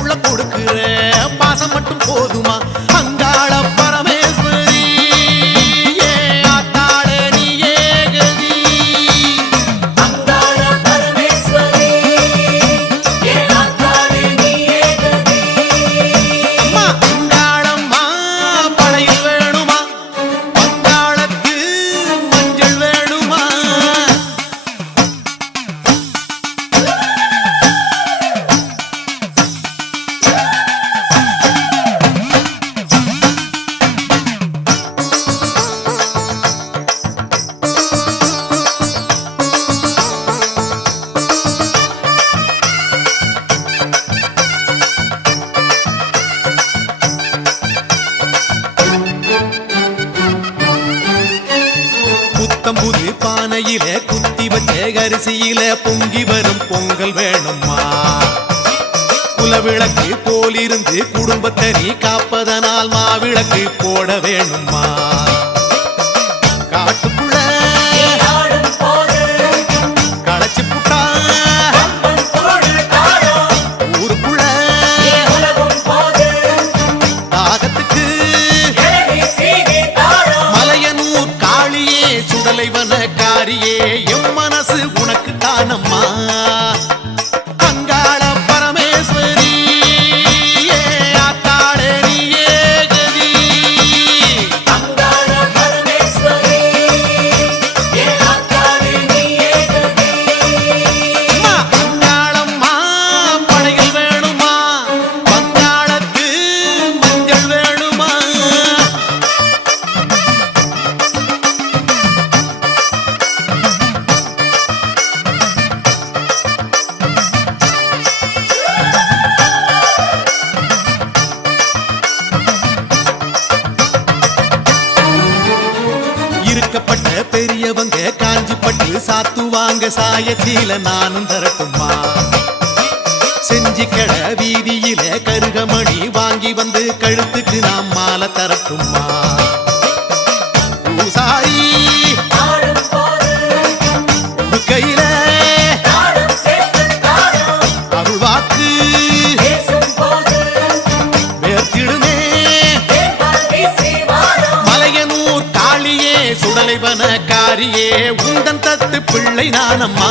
உள்ள கொடுக்குற பாசம் மட்டும் போதுமா? பானையில குத்தி வச்ச அரிசியில பொங்கி வரும் பொங்கல் வேணும்மா. குலவிளக்கு போலிருந்து குடும்பத்தை நீ காப்பதனால் மாவிளக்கு போட வேணும்மா. காட்டுக்குள்ள காஞ்சிப்பட்டு சாத்துவாங்க சாயத்தில நானும் தரட்டுமா செஞ்சி கட வீதியில கருகமணி வாங்கி வந்து கழுத்துக்கு நாம் மாலை தரட்டுமா பூசாரி கையில காரியே உந்தன் தத்து பிள்ளை நானம்மா.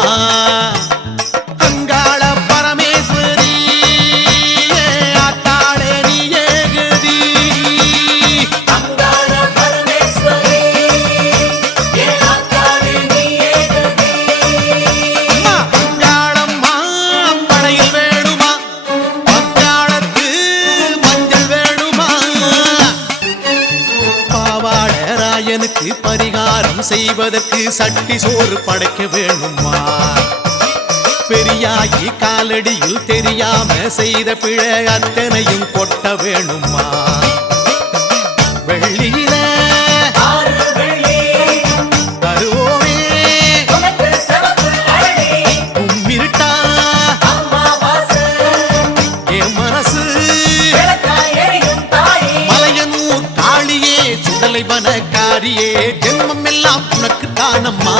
செய்வதற்கு சட்டி சோறு படைக்க வேணுமா? பெரியாயி காலடியில் தெரியாம செய்த பிழை அத்தனையும் கொட்ட வேணுமா? வெள்ளியில மலையனூர் காளியே சுடலை வனக்காரியே ஜென்மம் எல்லாம் உனக்கு தானம்மா?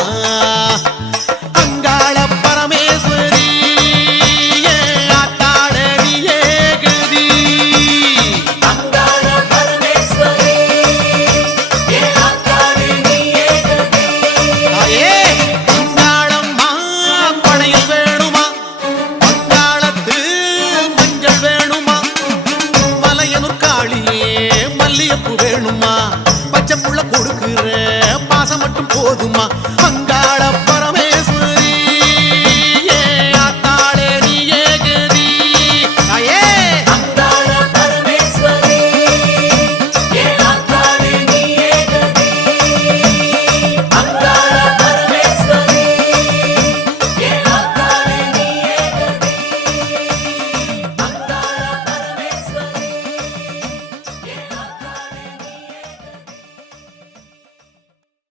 போதுமா? அங்க